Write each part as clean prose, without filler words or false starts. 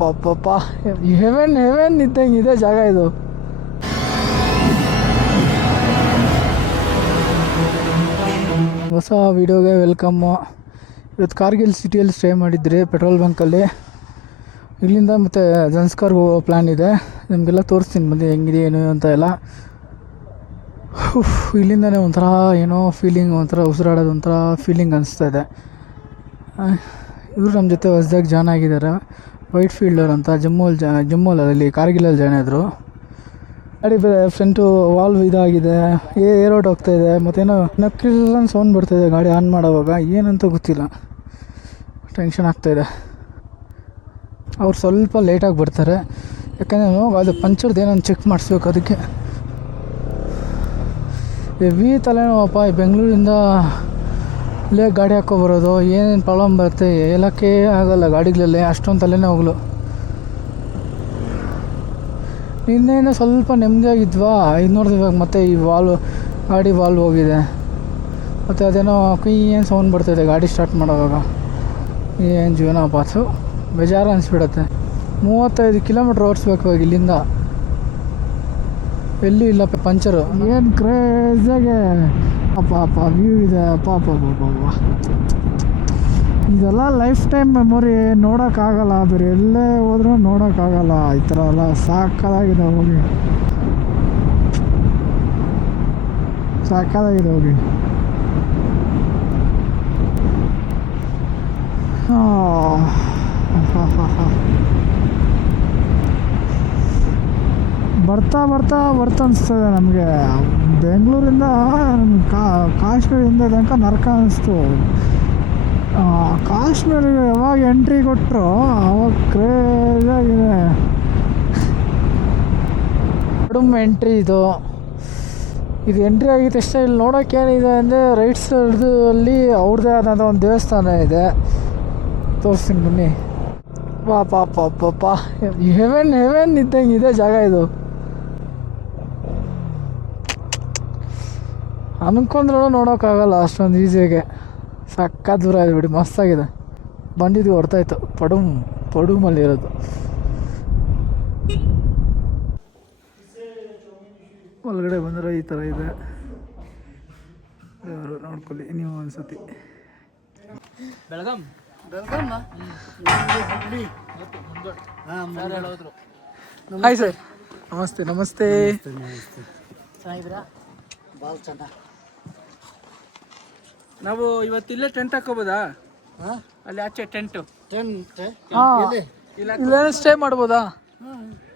ಪಾಪ ಹೆವೆನ್ ಇದ್ದಂಗೆ ಇದೆ ಜಾಗ ಇದು. ಹೊಸ ವಿಡಿಯೋಗೆ ವೆಲ್ಕಮ್ಮು. ಇವತ್ತು ಕಾರ್ಗಿಲ್ ಸಿಟಿಯಲ್ಲಿ ಸ್ಟೇ ಮಾಡಿದ್ರಿ ಪೆಟ್ರೋಲ್ ಬಂಕಲ್ಲಿ. ಇಲ್ಲಿಂದ ಮತ್ತು ಜನ್ಸ್ಕಾರ್ಗೆ ಹೋಗೋ ಪ್ಲ್ಯಾನ್ ಇದೆ. ನಿಮಗೆಲ್ಲ ತೋರಿಸ್ತೀನಿ ಬಂದು ಹೆಂಗಿದೆ ಏನು ಅಂತ ಎಲ್ಲ. ಇಲ್ಲಿಂದನೇ ಒಂಥರ ಏನೋ ಫೀಲಿಂಗ್, ಒಂಥರ ಉಸಿರಾಡೋದು ಒಂಥರ ಫೀಲಿಂಗ್ ಅನಿಸ್ತಾ ಇದೆ. ಇವರು ನಮ್ಮ ಜೊತೆ ಹೊಸ್ದಾಗಿ ಜಾಯ್ನ್ ಆಗಿದ್ದಾರೆ. ವೈಟ್ ಫೀಲ್ಡರ್ ಅಂತ ಜಮ್ಮುವಲ್ಲಿ ಕಾರ್ಗಿಲಲ್ಲಿ ಜಾಯ್ನ್ ಆದರು. ಗಾಡಿ ಫ್ರಂಟು ವಾಲ್ವ್ ಇದಾಗಿದೆ, ಏರೋಟ್ ಹೋಗ್ತಾಯಿದೆ, ಮತ್ತೇನೋ ನಕ್ಕಿಲ್ಲ ಸೌಂಡ್ ಬರ್ತಾಯಿದೆ ಗಾಡಿ ಆನ್ ಮಾಡೋವಾಗ. ಏನಂತ ಗೊತ್ತಿಲ್ಲ, ಟೆನ್ಷನ್ ಆಗ್ತಾಯಿದೆ. ಅವ್ರು ಸ್ವಲ್ಪ ಲೇಟಾಗಿ ಬರ್ತಾರೆ, ಯಾಕಂದರೆ ಅದು ಪಂಚರ್ದು ಏನೋ ಚೆಕ್ ಮಾಡಿಸ್ಬೇಕು. ಅದಕ್ಕೆ ಹೆವಿ ತಲೆನೋವಪ್ಪ. ಈ ಬೆಂಗಳೂರಿಂದ ಇಲ್ಲೇ ಗಾಡಿ ಹಾಕ್ಕೊಬರೋದು, ಏನೇನು ಪ್ರಾಬ್ಲಮ್ ಬರುತ್ತೆ ಹೇಳೋಕ್ಕೆ ಆಗೋಲ್ಲ ಗಾಡಿಗಳಲ್ಲೇ, ಅಷ್ಟೊಂದು ತಲೆನೇ ಹೋಗ್ಲು. ನಿನ್ನೆಯಿಂದ ಸ್ವಲ್ಪ ನೆಮ್ಮದಿಯಾಗಿದ್ವಾ, ಇದು ನೋಡಿದ್ರೆ ಇವಾಗ ಮತ್ತೆ ಈ ಗಾಡಿ ವಾಲ್ವ್ ಹೋಗಿದೆ. ಮತ್ತು ಅದೇನೋ ಏನು ಸೌಂಡ್ ಬರ್ತಾಯಿದೆ ಗಾಡಿ ಸ್ಟಾರ್ಟ್ ಮಾಡೋವಾಗ. ಏನು ಜೀವನ ಪಾಸು, ಬೇಜಾರು ಅನಿಸ್ಬಿಡತ್ತೆ. 35 ಕಿಲೋಮೀಟ್ರ್ ಓಡಿಸ್ಬೇಕು ಇವಾಗ ಇಲ್ಲಿಂದ. ಎಲ್ಲೂ ಇಲ್ಲ ಪಂಚರು. ಏನು ಕ್ರೇಜಾಗೆ ಅಪ್ಪ ವ್ಯೂ ಇದೆ. ಅಪ್ಪ ಇದೆಲ್ಲ ಲೈಫ್ ಟೈಮ್ ಮೆಮೊರಿ, ನೋಡೋಕ್ಕಾಗಲ್ಲ. ಬೇರೆ ಎಲ್ಲೇ ಹೋದ್ರೂ ನೋಡೋಕ್ಕಾಗಲ್ಲ. ಈ ಥರ ಎಲ್ಲ ಸಾಕಾಗಿದೆ ಹೋಗಿ, ಸಾಕಾಗಿದೆ ಹೋಗಿ. ಬರ್ತಾ ಅನಿಸ್ತದೆ ನಮಗೆ. ಬೆಂಗಳೂರಿಂದ ಕಾಶ್ಮೀರಿಂದ ತನಕ ನರಕ ಅನ್ನಿಸ್ತು. ಕಾಶ್ಮೀರಿಗೆ ಯಾವಾಗ ಎಂಟ್ರಿ ಕೊಟ್ಟರು ಅವಾಗ ಕ್ರೇಜಾಗಿದೆ. ಕಡಿಮೆ ಎಂಟ್ರಿ ಇದು ಎಂಟ್ರಿ ಆಗಿತ್ತು ಅಷ್ಟೇ. ಇಲ್ಲಿ ನೋಡೋಕ್ಕೇನಿದೆ ಅಂದರೆ ರೈಟ್ ಸೈಡಲ್ಲಿ ಅವ್ರದ್ದೇ ಆದಂಥ ಒಂದು ದೇವಸ್ಥಾನ ಇದೆ, ತೋರಿಸ್ತೀನಿ ಬನ್ನಿ. ಪಾಪ ಹೆವೆನ್ ಇದ್ದಂಗೆ ಇದೆ ಜಾಗ ಇದು. ಅನ್ಕೊಂಡ್ರೂ ನೋಡೋಕ್ಕಾಗಲ್ಲ ಅಷ್ಟೊಂದು ಈಸಿಯಾಗೆ. ಸಕ್ಕ ದೂರ ಇದೆ ಬಿಡಿ, ಮಸ್ತಾಗಿದೆ. ಬಂದಿದ್ದು ಹೊರ್ತಾಯಿತ್ತು, ಪಡುಮಲ್ಲಿ ಇರೋದು. ಒಳಗಡೆ ಬಂದರೆ ಈ ಥರ ಇದೆ. ದೇವರು ನೋಡ್ಕೊಳ್ಳಿ ನೀವು ಒಂದ್ಸತಿ. ಬೆಳಗಾಂ ಹಾಯ್ ಸರ್, ನಮಸ್ತೆ. ಚೆನ್ನಾಗಿದ್ದೀರಾ? ಭಾಳ ಚೆನ್ನಾಗಿ. ನಾವು ಇವತ್ತು ಇಲ್ಲೇ ಟೆಂಟ್ ಹಾಕೋಬೋದಾ? ಅಲ್ಲಿ ಆಚೆ ಟೆಂಟ್ ಇಲ್ಲೇ ಸ್ಟೇ ಮಾಡ್ಬೋದಾ?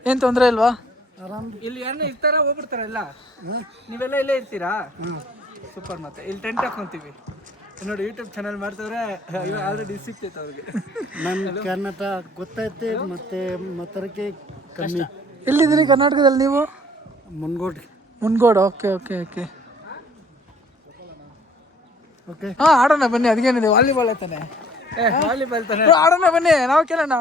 ಏನು ತೊಂದರೆ ಇಲ್ವಾ? ಇಲ್ಲಿ ಯಾರನ್ನ ಇರ್ತಾರ ಹೋಗ್ಬಿಡ್ತಾರ ಎಲ್ಲ? ನೀವೆಲ್ಲ ಇಲ್ಲೇ ಇರ್ತೀರಾ? ಸೂಪರ್. ಮತ್ತೆ ಇಲ್ಲಿ ಟೆಂಟ್ ಹಾಕೊಂತೀವಿ ನೋಡಿ. ಯೂಟ್ಯೂಬ್ ಚಾನಲ್ ಮಾಡ್ತವ್ರೆ, ಆಲ್ರೆಡಿ ಸಿಗ್ತೈತೆ ಅವ್ರಿಗೆ. ನನ್ನ ಕರ್ನಾಟಕ ಗೊತ್ತೈತೆ, ಮತ್ತೆ ಕಮ್ಮಿ. ಎಲ್ಲಿದ್ದೀರಿ ಕರ್ನಾಟಕದಲ್ಲಿ ನೀವು? ಮುನ್ಗೋಡ್. ಓಕೆ. ಹಾಂ, ಆಡೋಣ ಬನ್ನಿ. ಅದಕ್ಕೇನಿದೆ, ವಾಲಿಬಾಲ್ ತಾನೆ. ವಾಲಿಬಾಲ್ ತಾನೆ, ಆಡೋಣ ಬನ್ನಿ. ನಾವು ಕೇಳೋಣ.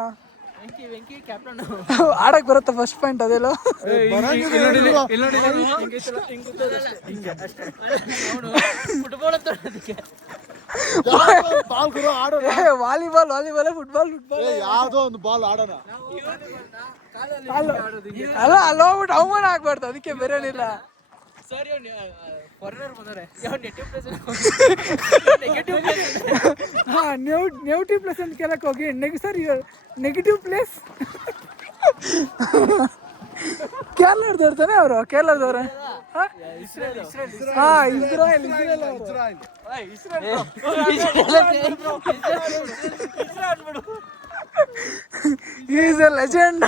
ಆಡಕ್ ಬರುತ್ತಾ ಫಸ್ಟ್ ಪಾಯಿಂಟ್? ಅದೆಲ್ಲ ವಾಲಿಬಾಲ್ ಫುಟ್ಬಾಲ್ ಯಾವುದೋ ಒಂದು ಬಾಲ್ ಆಡೋಣ. ಅಲ್ಲ, ಅಲ್ಲಿ ಹೋಗ್ಬಿಟ್ಟು ಅವಮಾನ ಆಗ್ಬಾರ್ದು, ಅದಕ್ಕೆ ಬೇರೇನಿಲ್ಲ. ನೆಗೆಟಿವ್ ಪ್ಲೇಸ್ ಅಂತ ಕೇಳಕ್ ಹೋಗಿ ನೆಗೆಟಿವ್ ಪ್ಲೇಸ್. ಕೇರಳದವ್ರು ತಾನೆ ಅವರು? ಕೇರಳದವ್ರೆ. Israel is a legend.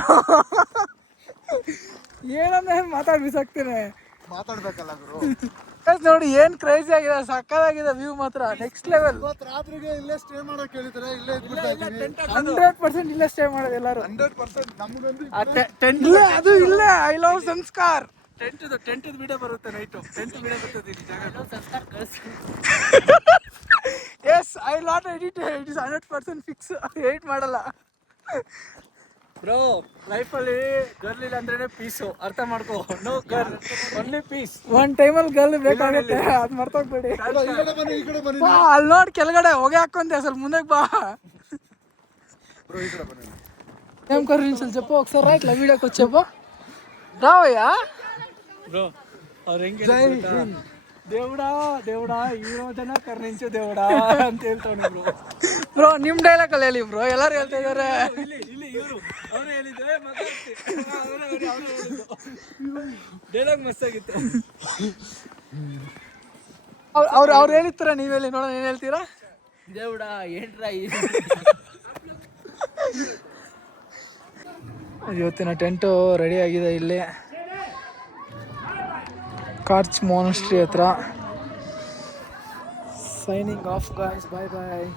ಏನಂದ್ರೆ ಮಾತಾಡ್ಬಿಸಾಕ್ತೇನೆ. ಮಾತಾಡ್ಬೇಕಲ್ಲ ನೋಡಿ, ಏನ್ ಕ್ರೇಜಿ ಆಗಿದೆ, ಸಕ್ಕತ್ತಾಗಿದೆ ವ್ಯೂ ಮಾತ್ರ ನೆಕ್ಸ್ಟ್ ಲೆವೆಲ್. ರಾತ್ರಿಗೆ ಇಲ್ಲೇ ಸ್ಟೇ ಮಾಡೋಕೆ ಹೇಳಿದ್ರೆ ಇಲ್ಲೇ ಇದ್ಬಿಡ್ತಾ ಇದ್ದೀವಿ. 100% ಇಲ್ಲೇ ಸ್ಟೇ ಮಾಡೋದು ಎಲ್ಲರೂ. 100% ನಮಗೊಂದು ಅದು ಇಲ್ಲೇ. ಐ ಲವ್ ಸಂಸ್ಕಾರ್. ಟೆಂಟ್ ವಿಡಿಯೋ ಬರುತ್ತೆ, ನೈಟು ಟೆಂಟ್ ವಿಡಿಯೋ ಬರ್ತದೆ. Yes, I not edit. It is 100% fix. Edit ಮಾಡಲ್ಲ ಬ್ರೋ. ಲೈಫಲ್ಲಿ ಗರ್ಲ್ ಇಲ್ಲ ಅಂದ್ರೆ ಪೀಸು, ಅರ್ಥ ಮಾಡ್ಕೋ. No girl, only peace. One ಟೈಮಲ್ಲಿ ಗರ್ಲ್ ಬೇಕಾಗುತ್ತೆ, ಅದು ಮರ್ತೋಗ್ಬೇಡಿ. ಅಲ್ಲಿ ನೋಡಿ ಕೆಳಗಡೆ ಹೊಗೆ ಹಾಕೊಂತೆ, ಸ್ವಲ್ಪ ಮುಂದಕ್ಕೆ ಬಾ. ఏం కర్రీలు చెప్పు ఒకసారి రా ఇట్లా వీడియోకి వచ్చేపో రావయ్యా బ్రో ಅವ್ರು ಹೆಂಗೆ ಜೈ ಹಿಂದ್. ದೇವ್ಡಾ ದೇವ್ಡಾ ಈ రోజైనా ಕರುಣಿಸು ದೇವ್ಡಾ ಅಂತ ಹೇಳ್ತಾನೆ ಬ್ರೋ. ಬ್ರೋ ನಿಮ್ಮ ಡೈಲಾಗಲ್ಲಿ ಹೇಳಿ ಬ್ರೋ ಎಲ್ಲರೂ ಹೇಳ್ತಾ ಇದ್ದಾರೆ. ಇಲ್ಲಿ ಇವರು ಅವರೇ ಹೇಳಿದ್ರೆ ಡೈಲಾಗ್ ಮಸ್ತ್ ಆಗಿತ್ತು. ಅವ್ರು ಹೇಳಿರ್ತಾರ ನೀವು ಹೇಳಿ ನೋಡೋಣ ಏನು ಹೇಳ್ತೀರಾ? ದೇವ್ಡಾ ಏನ್ರ ಇವತ್ತಿನ ಟೆಂಟು ರೆಡಿ ಆಗಿದೆ ಇಲ್ಲಿ ಕಾರ್ಚ್ ಮಾನಸ್ಟ್ರಿ ಹತ್ರ. ಸೈನಿಂಗ್ ಆಫ್ ಗಾಯ್ಸ್, ಬಾಯ್ ಬಾಯ್.